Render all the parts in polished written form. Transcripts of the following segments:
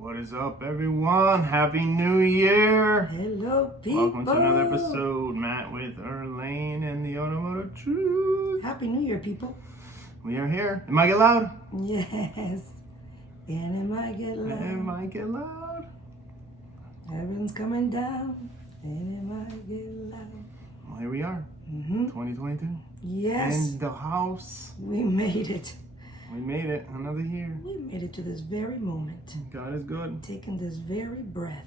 What is up, everyone? Happy New Year! Hello, people. Welcome to another episode. Matt with Erlane and the Automotive Truth. Happy New Year, people. We are here. It might get loud. Yes. And it might get loud. It might get loud. Heaven's coming down. And it might get loud. Well, here we are. 2022. Yes. In the house. We made it. We made it. Another year. We made it to this very moment. God is good. Taking this very breath.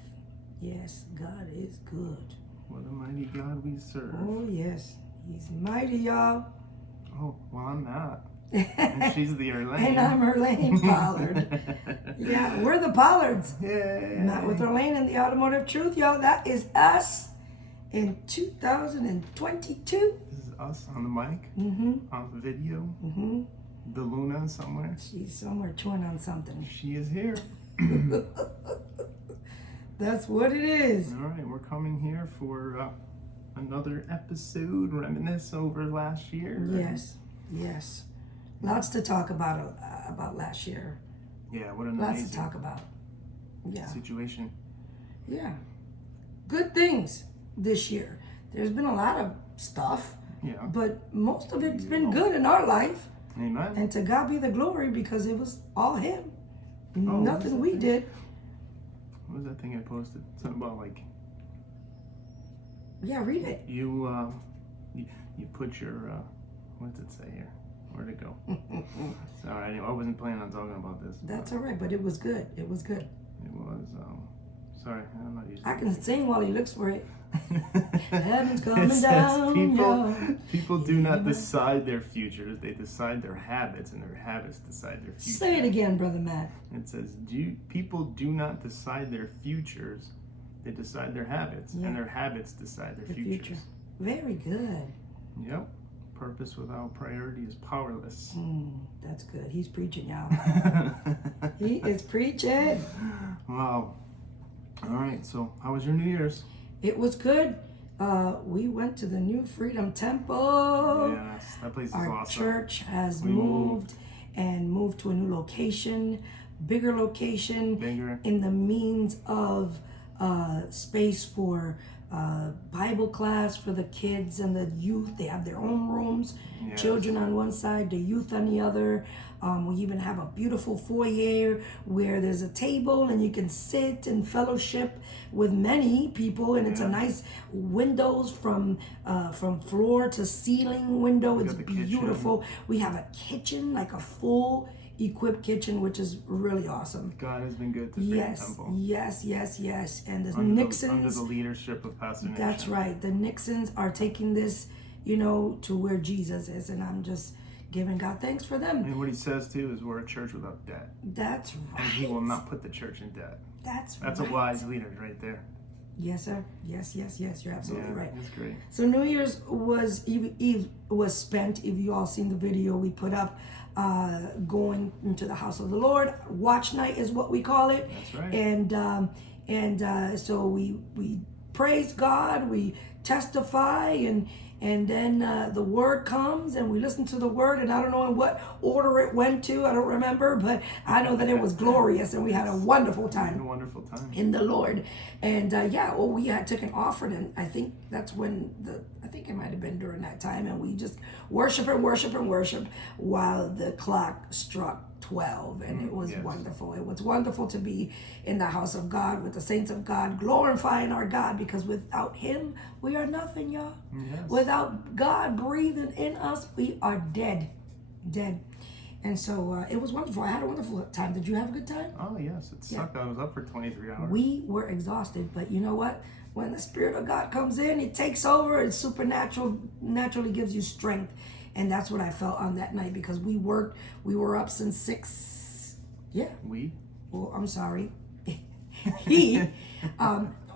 Yes, God is good. What a mighty God we serve. Oh, yes. He's mighty, y'all. Oh, well, I'm not. And she's the Erlane. And I'm Erlane Pollard. Yeah, we're the Pollards. Yay. Matt with Erlane and the Automotive Truth, y'all. That is us in 2022. This is us on the mic, on the video. The Luna somewhere. She's somewhere chewing on something. She is here. That's what it is. All right, we're coming here for another episode, reminisce over last year. Yes, yes. Lots to talk about last year. Yeah, what an Lots amazing to talk about. Yeah, situation. yeah. Good things this year. There's been a lot of stuff, Yeah. but most of it's been good in our life. Amen. And to God be the glory, because it was all Him. what Nothing was we that did. What was that thing I posted? Something about like Yeah, read it. you put your what does it say here? Where'd it go? Sorry, anyway, I wasn't planning on talking about this. That's all right, but it was good. It was good. It was sorry, I'm not used to I can sing while he looks for it. Heaven's It coming says down, people do not decide their futures, they decide their habits, and their habits decide their futures. Say it again, Brother Matt. It says, people do not decide their futures, they decide their habits, and their habits decide their futures. Future. Very good. Yep. Purpose without priority is powerless. That's good. He's preaching, y'all. He is preaching. Wow. All right, so how was your New Year's? It was good. We went to the new Freedom Temple. Yes, that place is Our awesome. church has We moved to a new location, bigger location, Bigger. in the means of space for Bible class for the kids and the youth. They have their own rooms, Yes. children on one side, the youth on the other. We even have a beautiful foyer where there's a table and you can sit and fellowship with many people, and it's a nice windows from floor to ceiling window. It's got the kitchen. beautiful. We have a kitchen, like a full equipped kitchen, which is really awesome. God has been good to Freedom Yes, Temple. yes, yes, yes. And the Under Nixons. the leadership of Pastor Nixon. That's right. The Nixons are taking this, to where Jesus is, and I'm just giving God thanks for them. And what he says too is we're a church without debt. That's right. And he will not put the church in debt. That's That's right. a wise leader right there. Yes, sir. Yes, yes, yes. You're absolutely Yeah, right. that's great. So New Year's was Eve was spent. If you all seen the video we put up, going into the house of the Lord. Watch night is what we call it. That's right. And so we praise God, we testify, and then the word comes and we listen to the word, and I don't know in what order it went to. I don't remember, but I know that it was glorious and we had a wonderful time. A wonderful time. In the Lord. And we had took an offering, and I think that's when I think it might have been during that time, and we just worship while the clock struck 12, and it was wonderful. It was wonderful to be in the house of God with the saints of God, glorifying our God, because without Him we are nothing, y'all. Yes. Without God breathing in us, we are dead. And so it was wonderful. I had a wonderful time. Did you have a good time? Oh yes, it sucked. I was up for 23 hours. We were exhausted, but you know what? When the Spirit of God comes in, it takes over. It naturally gives you strength. And that's what I felt on that night, because we worked. We were up since 6. Yeah. Well, I'm sorry.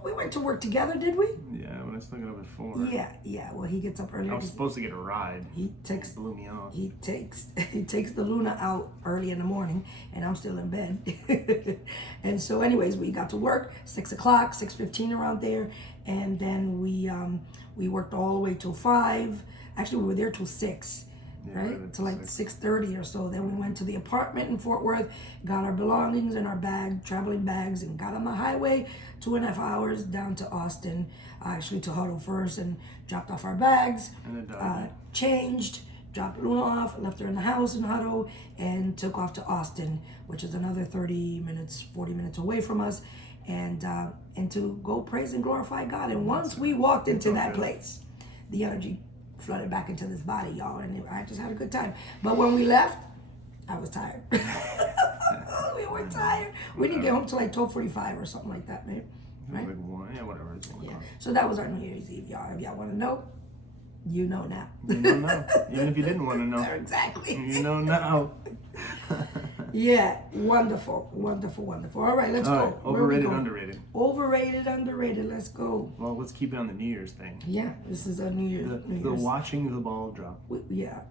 We went to work together, did we? Yeah, when I still got up at 4. Yeah. Well, he gets up early. I was supposed to get a ride. He takes Blew me off. He takes the Luna out early in the morning, and I'm still in bed. And so, anyways, we got to work 6 o'clock, 6:15 around there, and then we worked all the way till 5. Actually, we were there till 6. Yeah, right? To like 6. 6:30 or so. Then we went to the apartment in Fort Worth, got our belongings and our traveling bags, and got on the highway 2.5 hours down to Austin, actually to Huddle first, and dropped off our bags, And then changed, dropped Luna off, left her in the house in Huddle, and took off to Austin, which is another 30 minutes, 40 minutes away from us, and to go praise and glorify God. And once we walked into that place, the energy flooded back into this body, y'all, and I just had a good time. But when we left, I was tired. We were tired. We didn't get home till like 12:45 or something like that, man. Right? Like 1, yeah, whatever. It's 1 o'clock. So that was our New Year's Eve, y'all. If y'all want to know, you know now. You don't know. Even if you didn't want to know. Exactly. You know now. Yeah, wonderful, wonderful, wonderful. All right, let's go. Right, overrated, underrated. Overrated, underrated. Let's go. Well, let's keep it on the New Year's thing. Yeah, this is a New Year's. The watching the ball drop. Yeah,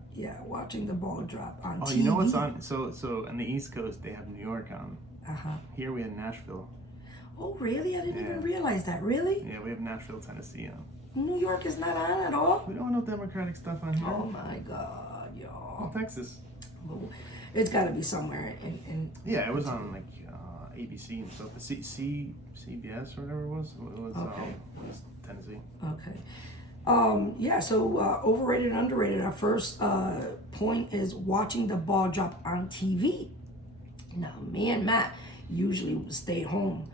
watching the ball drop on TV. Oh, you know what's on? So on the East Coast they have New York on. Here we have Nashville. Oh, really? I didn't even realize that. Really? Yeah, we have Nashville, Tennessee on. New York is not on at all? We don't want no Democratic stuff on here. Oh my God, y'all. Oh, Texas. It's got to be somewhere in. Yeah, it was on like ABC and stuff. CBS or whatever it was. It was Tennessee. Okay. Yeah, so overrated and underrated. Our first point is watching the ball drop on TV. Now, me and Matt usually stayed home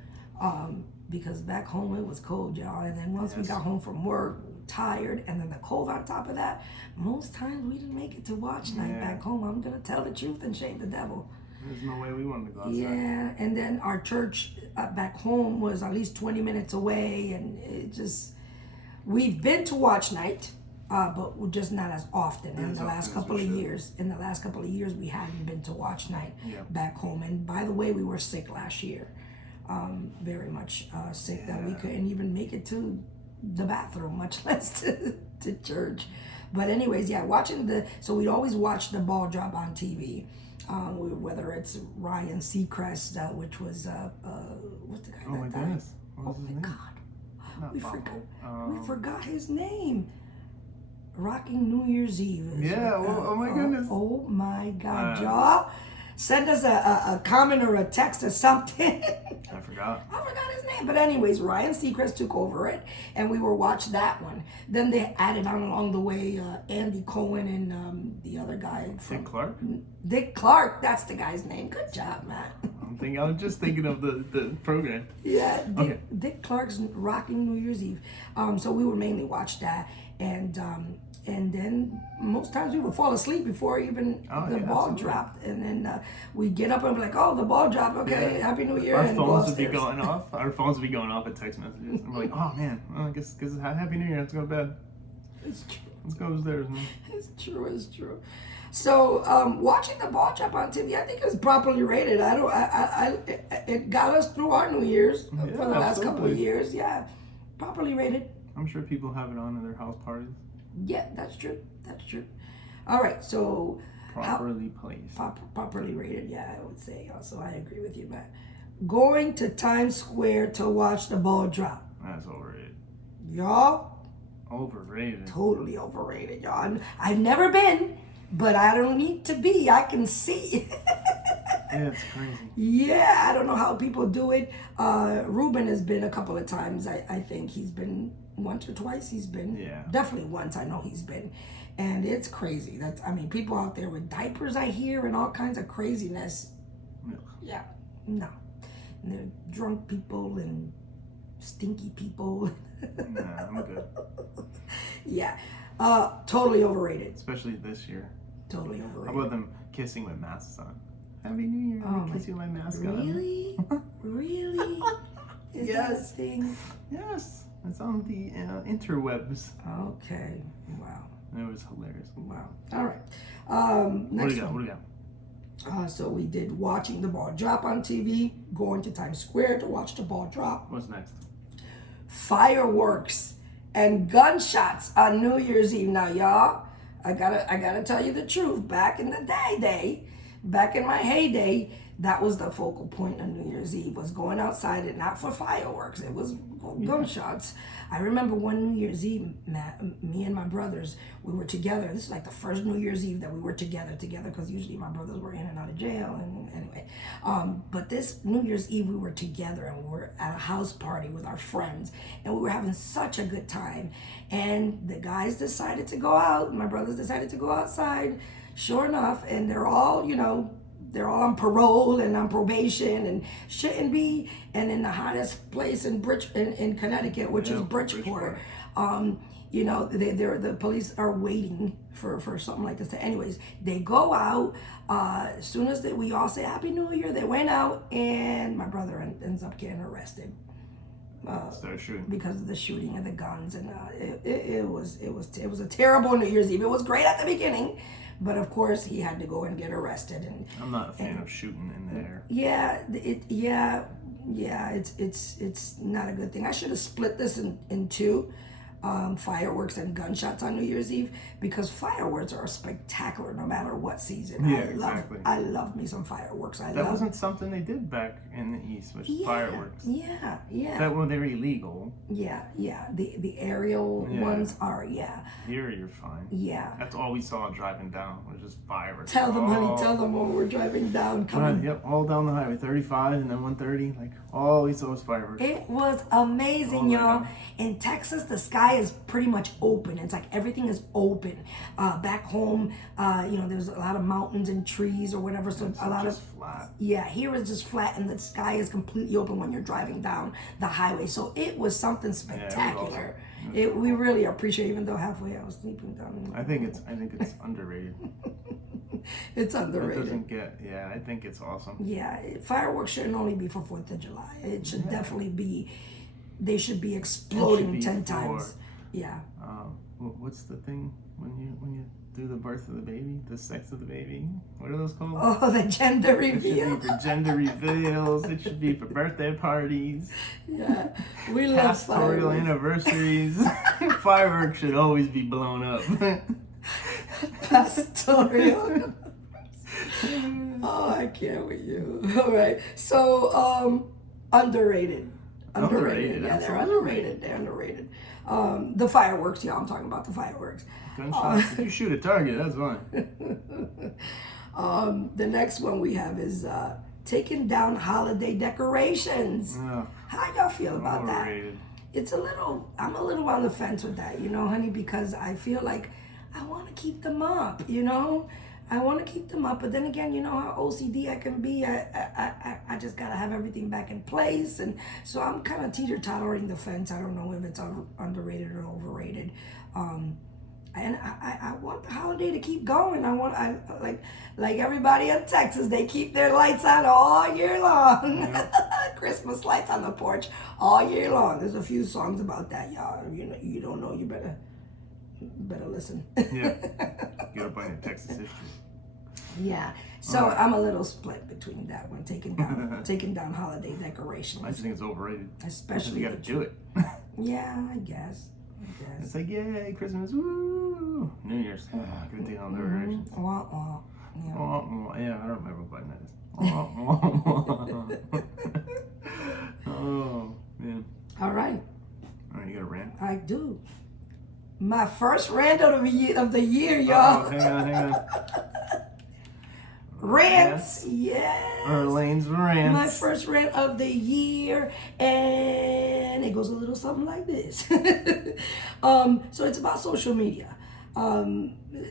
because back home it was cold, y'all. And then once we got home from work, tired, and then the cold on top of that, most times we didn't make it to watch night back home. I'm going to tell the truth and shame the devil. There's no way we wanted to go outside. Yeah, and then our church back home was at least 20 minutes away, and it just... We've been to watch night, but we're just not as often in the last couple of years. In the last couple of years, we haven't been to watch night back home. And by the way, we were sick last year, very much sick that we couldn't even make it to the bathroom, much less to church. But anyways, so we'd always watch the ball drop on TV. Whether it's Ryan Seacrest, which was what's the guy that died? Goodness. What was his name? God. We forgot his name. Rocking New Year's Eve. Oh my goodness. Oh my God, y'all. Send us a comment or a text or something. I forgot his name. But anyways, Ryan Seacrest took over it, and we were watching that one. Then they added on along the way Andy Cohen and the other guy. Dick Clark? Dick Clark, that's the guy's name. Good job, Matt. I was just thinking of the program. Yeah, Dick Clark's Rocking New Year's Eve. So we would mainly watch that, and then most times we would fall asleep before even the ball dropped, and then we get up and be like, "Oh, the ball dropped. Okay, Happy New Year." Our phones would be going off. Our phones would be going off at text messages. I'm like, "Oh man, well, I guess Happy New Year. Let's go to bed. It's true. Let's go upstairs, man." It's true. So watching the ball drop on TV, I think it's properly rated. It got us through our New Year's for the last couple of years. Yeah, properly rated. I'm sure people have it on in their house parties. Yeah, that's true. All right, so properly placed. Properly rated, yeah, I would say. Also, I agree with you, Matt. Going to Times Square to watch the ball drop. That's overrated. Y'all? Overrated. Totally overrated, y'all. I've never been, but I don't need to be. I can see. Yeah, it's crazy. Yeah, I don't know how people do it. Ruben has been a couple of times. I think he's been once or twice. He's been. Yeah. Definitely once. I know he's been. And it's crazy. People out there with diapers, I hear, and all kinds of craziness. Yeah. No. And they're drunk people and stinky people. Nah, I'm good. Yeah. Totally overrated. Especially this year. Totally overrated. How about them kissing with masks on? Happy New Year. I'm kissing with my mask on. Really? Really? Is that a thing? Yes. It's on the interwebs. Okay. Wow. It was hilarious. Wow. All right. Next What do you got? So we did watching the ball drop on TV, going to Times Square to watch the ball drop. What's next? Fireworks and gunshots on New Year's Eve. Now, y'all, I gotta tell you the truth. Back in the back in my heyday, that was the focal point of New Year's Eve, was going outside, and not for fireworks. It was gunshots. I remember one New Year's Eve, me and my brothers, we were together. This is like the first New Year's Eve that we were together, because usually my brothers were in and out of jail, and anyway. But this New Year's Eve, we were together, and we were at a house party with our friends, and we were having such a good time. And the guys decided to go out, my brothers decided to go outside, sure enough, and they're all, they're all on parole and on probation and shouldn't be. And in the hottest place in Connecticut, which is Bridgeport, the police are waiting for something like this. Anyways, they go out. As soon as we all say Happy New Year, they went out, and my brother ends up getting arrested. Start shooting because of the shooting and the guns, and it was a terrible New Year's Eve. It was great at the beginning, but of course he had to go and get arrested. And I'm not a fan of shooting in there. It's not a good thing. I should have split this in two, fireworks and gunshots on New Year's Eve, because fireworks are spectacular no matter what season. Exactly. I love me some fireworks. That wasn't something they did back in the East, which is fireworks. Yeah. That when they were illegal. Yeah. The aerial ones are, Here you're fine. Yeah. That's all we saw driving down was just fireworks. Tell them, honey, tell them when we're driving down. Yep, all down the highway, 35 and then 130. Like, all we saw was fireworks. It was amazing, y'all. In Texas, the sky is pretty much open. It's like everything is open. Back home, there's a lot of mountains and trees or whatever. So a lot of flat. Yeah, here it's just flat, and the sky is completely open when you're driving down the highway. So it was something spectacular. We really appreciate it, even though halfway I was sleeping down. I think it's underrated. It's underrated. It doesn't get, I think it's awesome. Yeah, fireworks shouldn't only be for 4th of July. It should definitely be, they should be exploding 10 times. Yeah. What's the thing when you do the birth of the baby, the sex of the baby? What are those called? Oh, the gender reveal. It should be for gender reveals. It should be for birthday parties. Yeah, we love pastoral anniversaries. Fireworks should always be blown up. Pastoral. Oh, I can't with you. All right, so underrated. Yeah, they're underrated. The fireworks, I'm talking about the fireworks. Gunshots. If you shoot a target, that's fine. The next one we have is taking down holiday decorations. How y'all feel about overrated. That? I'm a little on the fence with that, honey, because I feel like I want to keep them up, I want to keep them up, but then again, you know how OCD I can be. I just gotta have everything back in place, and so I'm kind of teeter-tottering the fence. I don't know if it's underrated or overrated. And I want the holiday to keep going. I like everybody in Texas, they keep their lights on all year long. Christmas lights on the porch all year long. There's a few songs about that, y'all. You don't know, you better listen. Yeah, get up on your Texas history. Yeah, so I'm a little split between that one, taking down holiday decorations. I just think it's overrated. Especially you got to do it. Yeah, I guess. It's like, yay, Christmas, woo! New Year's, gonna take on the decorations. Yeah, I don't remember what button that is. Oh, man. All right, you got a rant? I do. My first rant of the year, y'all. Hang on. Rants, yes. Erlane's rants. My first rant of the year, and it goes a little something like this. So it's about social media,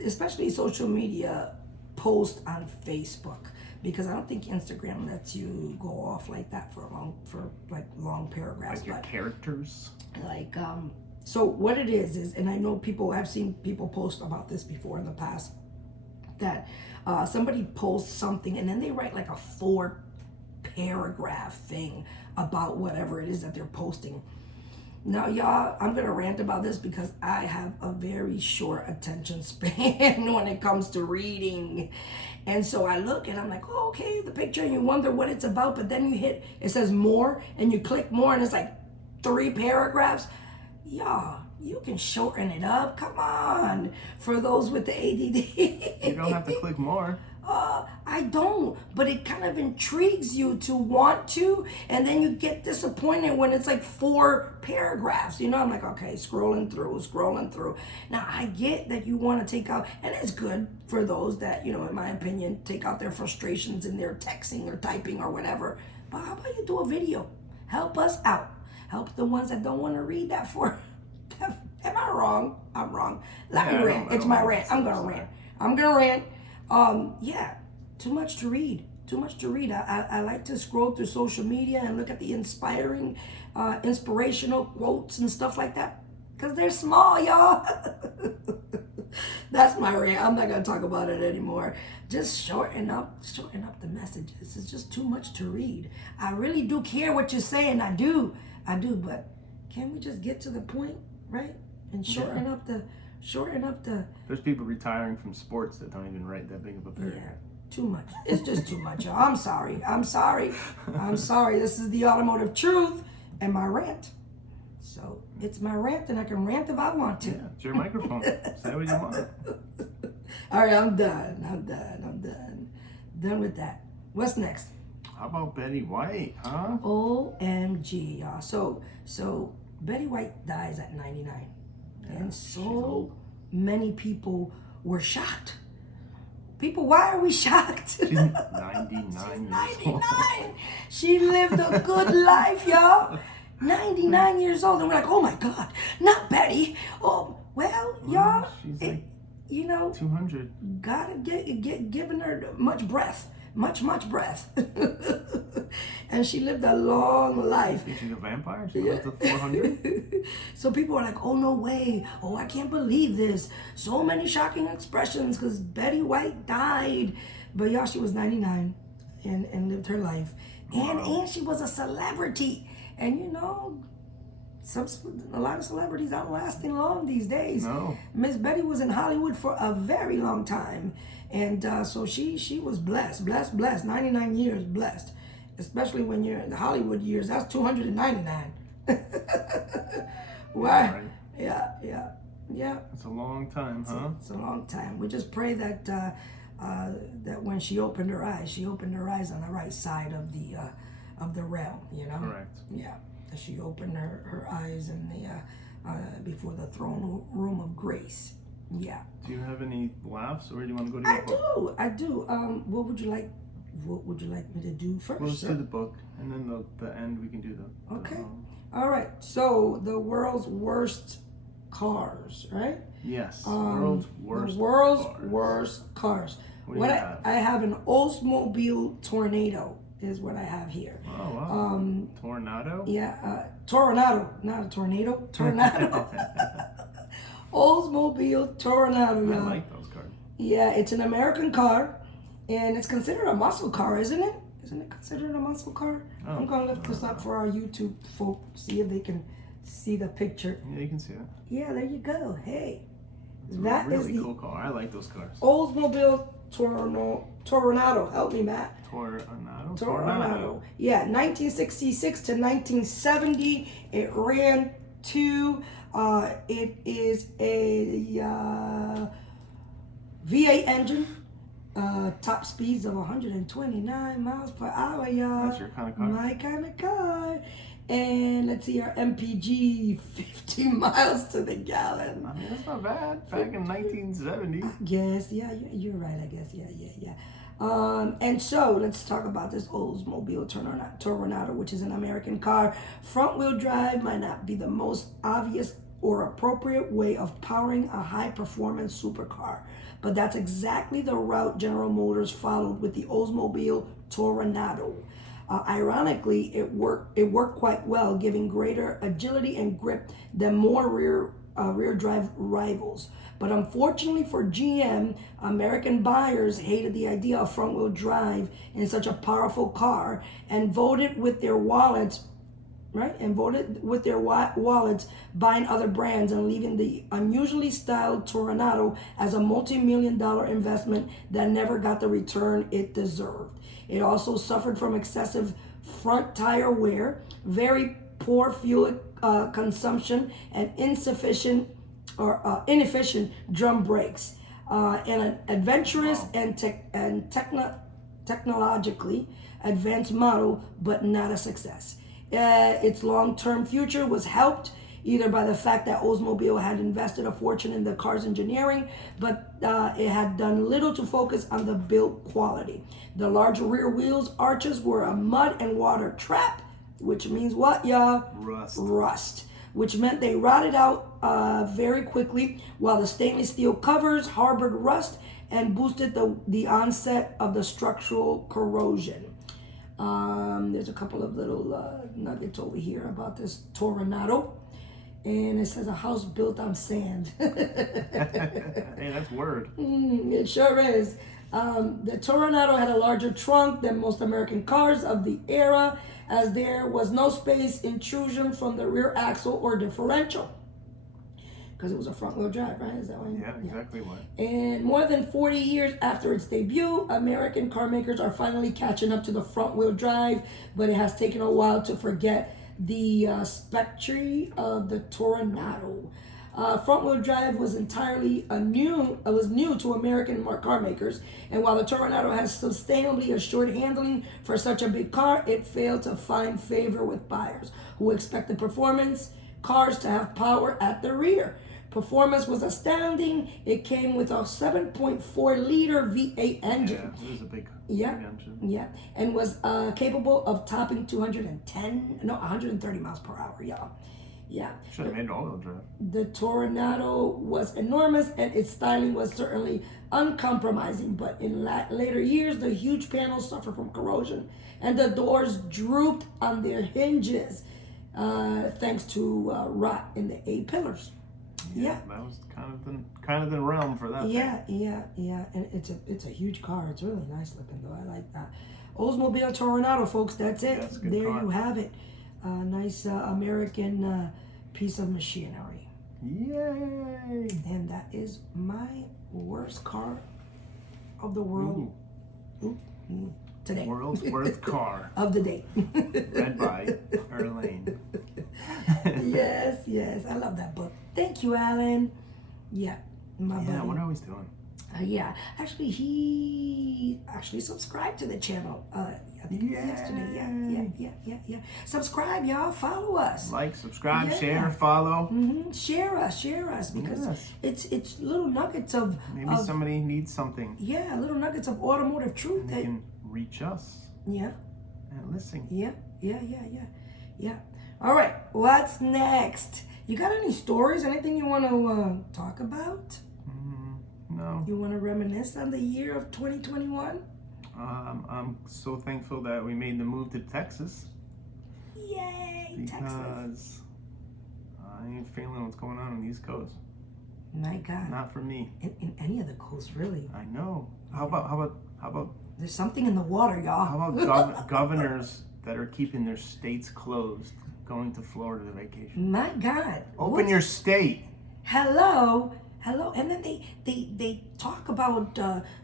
especially social media posts on Facebook, because I don't think Instagram lets you go off like that for long paragraphs. Like your characters. So what it is, and I know I've seen people post about this before in the past, that somebody posts something and then they write like a 4-paragraph thing about whatever it is that they're posting. Now, y'all, I'm going to rant about this because I have a very short attention span when it comes to reading. And so I look and I'm like, oh, okay, the picture, and you wonder what it's about, but then it says more, and you click more and it's like 3 paragraphs. Y'all, you can shorten it up. Come on. For those with the ADD. You don't have to click more. I don't, but it kind of intrigues you to want to, and then you get disappointed when it's like 4 paragraphs. You know, I'm like, okay, scrolling through. Now, I get that you want to take out, and it's good for those that, you know, in my opinion, take out their frustrations in their texting or typing or whatever. But how about you do a video? Help us out. Help the ones that don't want to read that for. Am I wrong? I'm wrong. Let me rant. It's my rant. I'm gonna rant. Yeah, too much to read. I like to scroll through social media and look at the inspirational quotes and stuff like that, because they're small, y'all. That's my rant. I'm not gonna talk about it anymore. Just shorten up the messages. It's just too much to read. I really do care what you're saying. I do, but can we just get to the point, right? And shorten up the. There's people retiring from sports that don't even write that big of a paragraph. Yeah, too much. It's just too much, y'all. I'm sorry. This is the automotive truth and my rant. So it's my rant, and I can rant if I want to. Yeah, it's your microphone. Say what you want. All right, I'm done. Done with that. What's next? How about Betty White, huh? OMG, y'all. So Betty White dies at 99. Yeah, and so many people were shocked. People, why are we shocked? She's 99 years old. She lived a good life, y'all. 99 years old. And we're like, oh my God, not Betty. Oh, well, y'all, she's like, you know, 200. Gotta get giving her much breath. Much breath. And she lived a long life. She's a vampire? She lived to 400? So people are like, oh, no way. Oh, I can't believe this. So many shocking expressions because Betty White died. But y'all, she was 99 and lived her life. Wow. And she was a celebrity. And you know, a lot of celebrities aren't lasting long these days. No. Miss Betty was in Hollywood for a very long time. And so she was blessed. 99 years blessed. Especially when you're in the Hollywood years. That's 299. Why? Right. Yeah. It's a long time, huh? It's a long time. We just pray that that when she opened her eyes on the right side of the realm, you know? Correct. Yeah. She opened her eyes in the before the throne room of grace. Yeah. Do you have any laughs, or do you want to go to your book? I do. What would you like me to do first? Well, let's do the book, and then the end we can do the Okay. All right. So the world's worst cars, right? Yes. World's worst. The world's cars. worst cars. What do you have? I have an Oldsmobile Tornado is what I have here. Oh wow. Tornado? Yeah, Tornado, not a tornado. Tornado. Oldsmobile Tornado. I like those cars. Yeah, it's an American car, and it's considered a muscle car, isn't it? Isn't it considered a muscle car? Oh, I'm gonna lift this up for our YouTube folk, see if they can see the picture. Yeah, you can see it. Yeah, there you go. Hey, It's that a really is the cool car. I like those cars. Oldsmobile Tornado. Help me, Matt. Tornado. Yeah, 1966 to 1970. It ran to. It is a V8 engine. Top speeds of 129 miles per hour, y'all. That's your kind of car? My kind of car. And let's see, our MPG, 50 miles to the gallon. I mean, that's not bad. Back in 1970. Yes, yeah, you're right, I guess. Yeah. And so let's talk about this Oldsmobile Tornado, which is an American car. Front-wheel drive might not be the most obvious or appropriate way of powering a high-performance supercar, but that's exactly the route General Motors followed with the Oldsmobile Tornado. Ironically, it worked quite well, giving greater agility and grip than more rear drive rivals. But unfortunately for GM, American buyers hated the idea of front wheel drive in such a powerful car and voted with their wallets, right? And voted with their wallets buying other brands and leaving the unusually styled Tornado as a multi-million-dollar investment that never got the return it deserved. It also suffered from excessive front tire wear, very poor fuel consumption, and inefficient drum brakes. and an adventurous and technologically advanced model, but not a success. Its long-term future was helped either by the fact that Oldsmobile had invested a fortune in the car's engineering, but it had done little to focus on the build quality. The large rear wheels arches were a mud and water trap, which means what, y'all? Rust. Which meant they rotted out very quickly, while the stainless steel covers harbored rust and boosted the onset of the structural corrosion. There's a couple of little nuggets over here about this Toronado. And it says a house built on sand. Hey, that's word. It sure is. The Toronado had a larger trunk than most American cars of the era, as there was no space intrusion from the rear axle or differential. Because it was a front-wheel drive, right? Is that what? Yeah, exactly what. And more than 40 years after its debut, American car makers are finally catching up to the front-wheel drive, but it has taken a while to forget the spectre of the Toronado. Front-wheel drive was entirely new to American car makers, and while the Toronado has sustainably assured handling for such a big car, it failed to find favor with buyers who expected performance cars to have power at the rear. Performance was astounding. It came with a 7.4 liter V8 engine. Yeah, it was a big engine. Yeah, and was capable of topping 130 miles per hour, y'all. Yeah. Should have made it all-wheel drive. The Toronado was enormous, and its styling was certainly uncompromising. But in later years, the huge panels suffered from corrosion, and the doors drooped on their hinges, thanks to rot in the A-pillars. Yeah, that was kind of the realm for that. Yeah, and it's a huge car. It's really nice looking though. I like that. Oldsmobile Toronado, folks. That's it. That's a good there car. you have it. Nice American piece of machinery. Yay! And that is my worst car of the world. Today. World's worst car. Of the day. Read by Erlane. Yes. I love that book. Thank you, Alan. Yeah, my buddy. What are we doing? Yeah, actually, he subscribed to the channel. I think it was yesterday. Yeah. Subscribe, y'all. Follow us. Like, subscribe, share, follow. Share us because it's little nuggets of maybe somebody needs something. Yeah, little nuggets of automotive truth and they can reach us. Yeah. And listen. Yeah. All right, what's next? You got any stories? Anything you want to talk about? No. You want to reminisce on the year of 2021? I'm so thankful that we made the move to Texas. Yay, because Texas. I ain't feeling what's going on the East Coast. My God. Not for me. In any of the coasts, really. I know. How about? There's something in the water, y'all. How about governors that are keeping their states closed, going to Florida to vacation? My God. Open your state. Hello. And then they talk about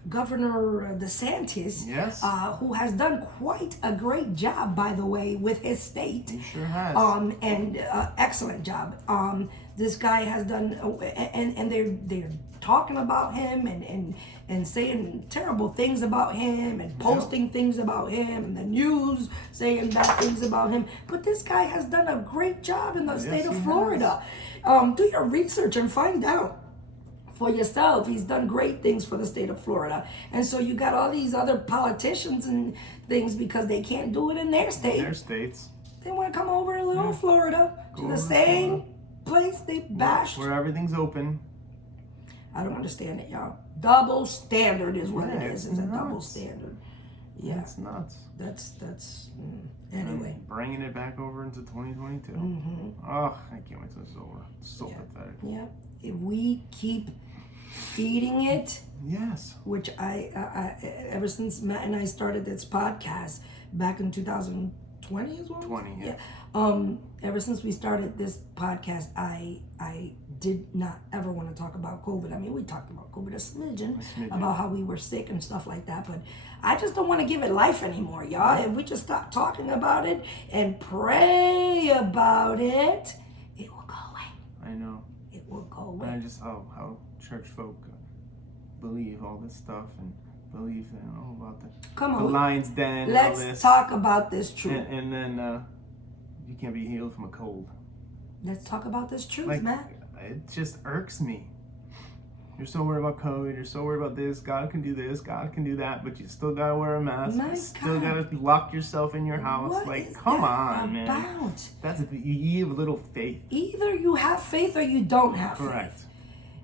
Governor DeSantis, yes, who has done quite a great job, by the way, with his state. He sure has. And excellent job. This guy has done, and they're talking about him and saying terrible things about him and posting things about him and the news saying bad things about him. But this guy has done a great job in the state of Florida. Do your research and find out for yourself. He's done great things for the state of Florida. And so you got all these other politicians and things because they can't do it in their state. In their states. They want to come over to little Florida, to the same place they bashed. Where everything's open. I don't understand it, y'all. Double standard is what it is. It's a double standard. Yeah. It's nuts. That's anyway. Bringing it back over into 2022. Oh, I can't wait till it's over. It's so pathetic. Yeah. If we keep feeding it, yes, which I ever since Matt and I started this podcast back in 2020 as well. 20, yeah. Ever since we started this podcast, I did not ever want to talk about COVID. I mean, we talked about COVID a smidgen, about how we were sick and stuff like that, but I just don't want to give it life anymore, y'all. If we just stop talking about it and pray about it, it will go away. I know. It will go away. And I just how church folk believe all this stuff and believe, about Come the on. lion's den and all Let's this. talk about this truth. And then you can't be healed from a cold. Let's talk about this truth, Like, man. it just irks me. You're so worried about COVID. You're so worried about this. God can do this. God can do that. But you still gotta wear a mask. My You still God. gotta lock yourself in your house. What Like, is come that on, man. about? That's you have little faith. Either you have faith or you don't have Correct. faith.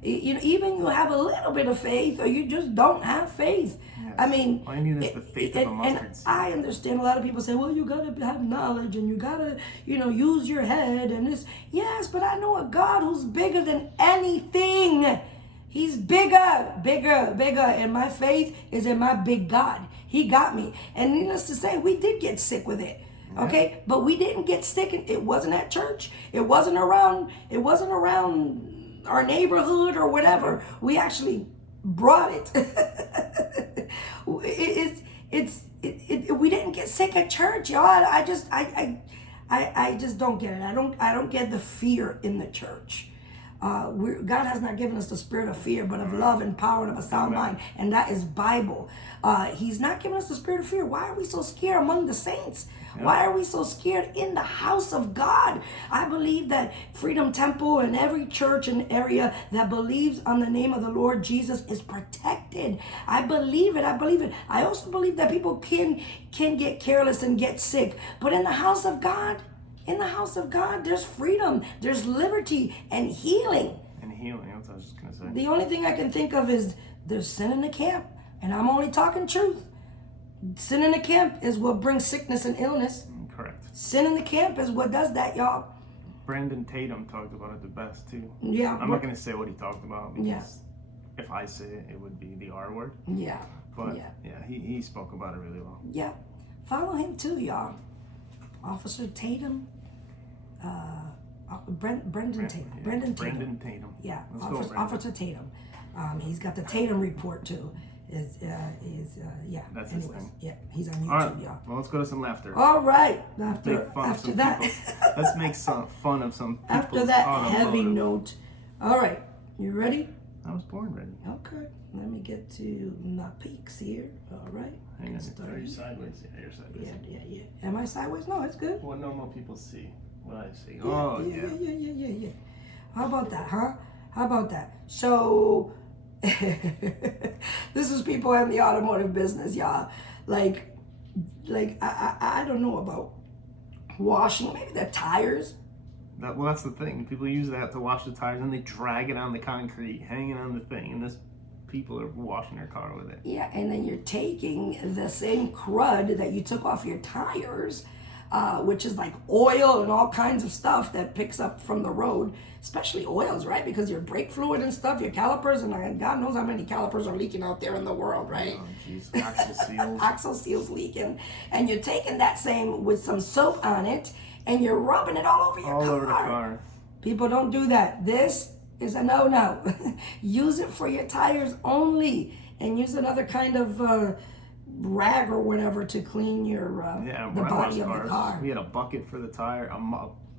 Even you have a little bit of faith or you just don't have faith. Yes. I mean, all you need is the faith of a mustard and seed. I understand a lot of people say, well, you gotta have knowledge and you gotta, use your head and this. Yes, but I know a God who's bigger than anything. He's bigger, and my faith is in my big God. He got me. And needless to say, we did get sick with it. Okay? But we didn't get sick. It wasn't at church. It wasn't around our neighborhood or whatever. We actually brought it. We didn't get sick at church, y'all. I just don't get it. I don't get the fear in the church. God has not given us the spirit of fear, but of love and power and of a sound mind, and that is Bible. He's not giving us the spirit of fear. Why are we so scared among the saints? Why are we so scared in the house of God? I believe that Freedom Temple and every church and area that believes on the name of the Lord Jesus is protected. I believe it. I also believe that people can get careless and get sick, but in the house of God, there's freedom, there's liberty and healing. And healing, that's what I was just going to say. The only thing I can think of is there's sin in the camp, and I'm only talking truth. Sin in the camp is what brings sickness and illness. Correct. Sin in the camp is what does that, y'all. Brandon Tatum talked about it the best, too. Yeah. I'm not going to say what he talked about because if I say it, it would be the R word. Yeah. But, he spoke about it really well. Yeah. Follow him, too, y'all. Officer Tatum. Brendan Tatum. Yeah. Brendan Brendan Tatum. Yeah, Let's go, Brendan. Officer Tatum. He's got the Tatum report too. That's his thing. Yeah, he's on YouTube, All right. y'all. Well, let's go to some laughter. All right. Let's make fun of After some that, people. Let's make some fun of some people's after that heavy automotive. note. All right, you ready? I was born ready. Okay. Let me get to my peaks here. All right. Hang on. Get Are you started. sideways? Yeah, you're sideways. Yeah. Am I sideways? No, it's good. What normal people see. What I see. Yeah. How about that, huh? How about that? So, this is people in the automotive business, y'all. Like I don't know about washing maybe the tires. That's the thing. People use that to wash the tires and they drag it on the concrete, hanging on the thing, and people are washing their car with it. Yeah, and then you're taking the same crud that you took off your tires, which is like oil and all kinds of stuff that picks up from the road, especially oils, right? Because your brake fluid and stuff, your calipers, and God knows how many calipers are leaking out there in the world, right? Oh, jeez. Axle seals. Axle seals leaking. And you're taking that same with some soap on it, and you're rubbing it all over your car. All over the car. People don't do that. This is a no-no. Use it for your tires only, and use another kind of rag or whatever to clean your the when I body washed of the cars, car. we had a bucket for the tire, a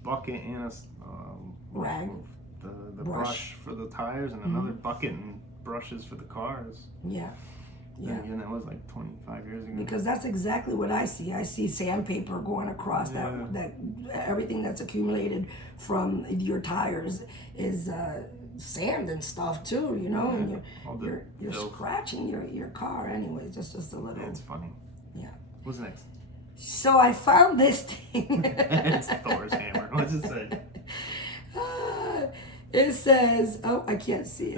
bucket and a Rag. the brush for the tires, and another bucket and brushes for the cars. Yeah. And that was like 25 years ago. Because that's exactly what I see. I see sandpaper going across that everything that's accumulated from your tires is sand and stuff too, and you're scratching your car anyway, just a little. Yeah, it's funny. Yeah. What's next? So I found this thing. It's Thor's hammer. What's it say? It says, I can't see it.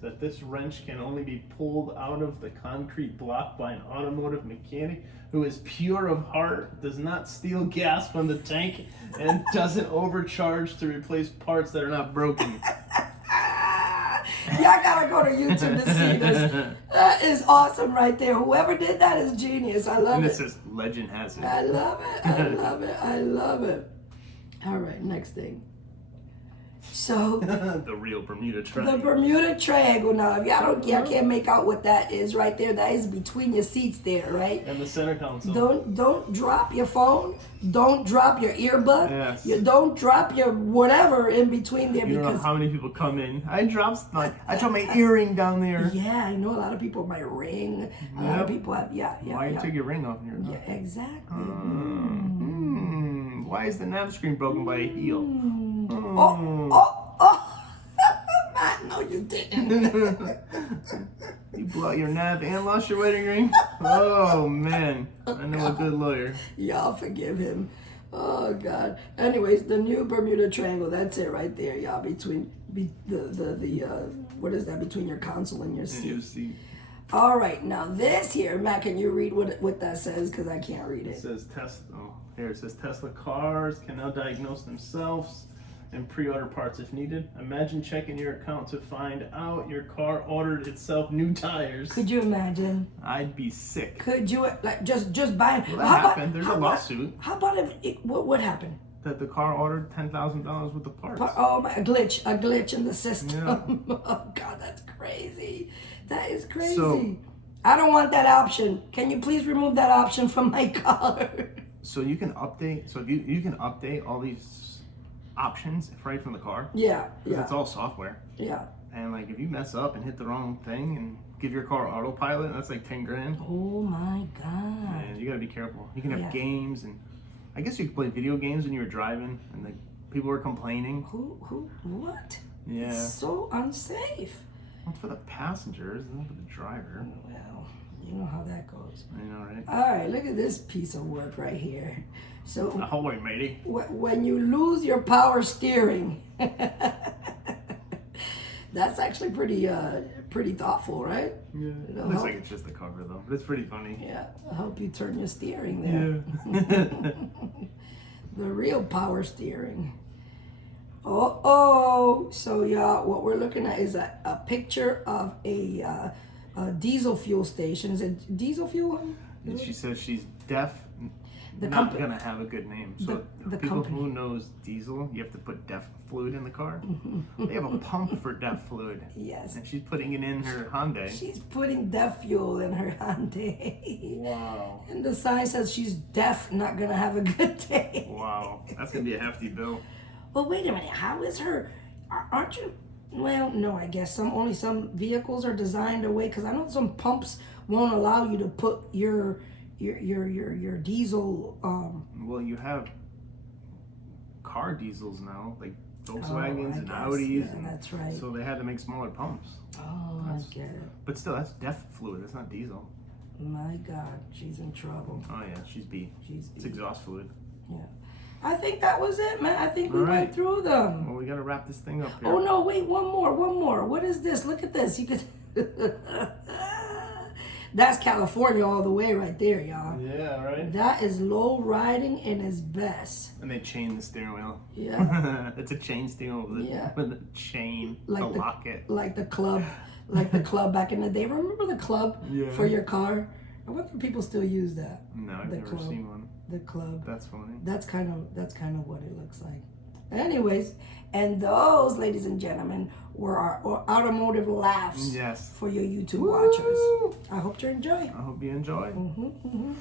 That this wrench can only be pulled out of the concrete block by an automotive mechanic who is pure of heart, does not steal gas from the tank, and doesn't overcharge to replace parts that are not broken. Y'all gotta go to YouTube to see this. That is awesome right there. Whoever did that is genius. I love And it. it says, legend has it. I love it. I love it. All right, next thing. So The real Bermuda Triangle. the Bermuda Triangle. Now, if y'all can't make out what that is right there, that is between your seats there, right? And the center console. Don't drop your phone. Don't drop your earbud. Yes. You don't drop your whatever in between there You don't know because how many people come in. I dropped my earring down there. yeah, I know a lot of people might ring. A lot of people have Why you took your ring off here? Yeah, exactly. Why is the nav screen broken by a heel? Oh. Matt, no, you didn't. You blew out your nav and lost your wedding ring? Oh, man. I know a good lawyer. Y'all forgive him. Oh, God. Anyways, the new Bermuda Triangle, that's it right there, y'all. Between what is that? Between your console and your seat. And you see, All right, now this here, Matt, can you read what that says? Because I can't read it it. says it says Tesla cars can now diagnose themselves and pre-order parts if needed. Imagine checking your account to find out your car ordered itself new tires. Could you imagine? I'd be sick. Could you like just buy? Well, that happened. There's a lawsuit. How about if what happened? That the car ordered $10,000 worth of parts. Oh my, a glitch in the system. Yeah. Oh God, that's crazy. That is crazy. So, I don't want that option. Can you please remove that option from my car? So you can update. So if you can update all these options right from the car. Yeah. Because it's all software. Yeah. And like if you mess up and hit the wrong thing and give your car autopilot, that's like 10 grand. Oh my God. And you gotta be careful. You can have Yeah. games, and I guess you could play video games when you were driving, and like people were complaining. What? Yeah. It's so unsafe. It's for the passengers, not for the driver. Well, you know how that goes. I know, right? All right, look at this piece of work right here. So Ahoy, matey. when you lose your power steering, that's actually pretty thoughtful, right? Yeah. It'll Looks help. like it's just a cover though, but it's pretty funny. Yeah, I hope you turn your steering there. Yeah. The real power steering. Oh, so y'all, what we're looking at is a picture of a diesel fuel station. Is it diesel fuel? And she says she's deaf, The not company- gonna have a good name. So the people company. who knows diesel, you have to put DEF fluid in the car. They have a pump for DEF fluid. Yes. And she's putting it in her Hyundai. She's putting deaf fuel in her Hyundai. Wow. And the sign says she's deaf, not gonna have a good day. Wow. That's gonna be a hefty bill. Well, wait a minute. How is her? Aren't you? Well, no. I guess only some vehicles are designed away because I know some pumps won't allow you to put your diesel. Well, you have car diesels now, like Volkswagens I and guess. Audis. Yeah, that's right. So they had to make smaller pumps. Oh, I get it. But still, that's DEF fluid. That's not diesel. My God, she's in trouble. Oh yeah, she's B. She's It's B. exhaust fluid. Yeah. I think that was it, man. I think we All went right. through them. Well, we gotta wrap this thing up here. Oh no, wait, one more. What is this? Look at this. You could That's California all the way right there, y'all. Yeah, right. That is low riding in its best. And they chain the steering wheel. Yeah. It's a chain steering wheel with, Yeah. with a chain Like to lock it. Like the club back in the day. Remember the club Yeah. for your car? I wonder if people still use that. No, I've The never club. seen one. The club. That's funny. That's kind of what it looks like. Anyways, and those, ladies and gentlemen, were our automotive laughs Yes. for your YouTube Woo! watchers. I hope you enjoy. I hope you enjoy. Mm-hmm.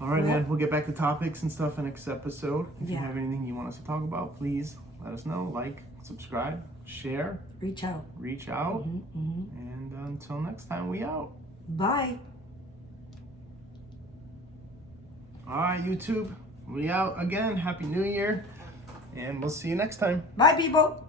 All right, Well- man. We'll get back to topics and stuff in next episode. If you Yeah. have anything you want us to talk about, please let us know. Like, subscribe, share, Reach out. reach out. Mm-hmm. And until next time, we out. Bye. All right, YouTube. We out again. Happy New Year. And we'll see you next time. Bye, people.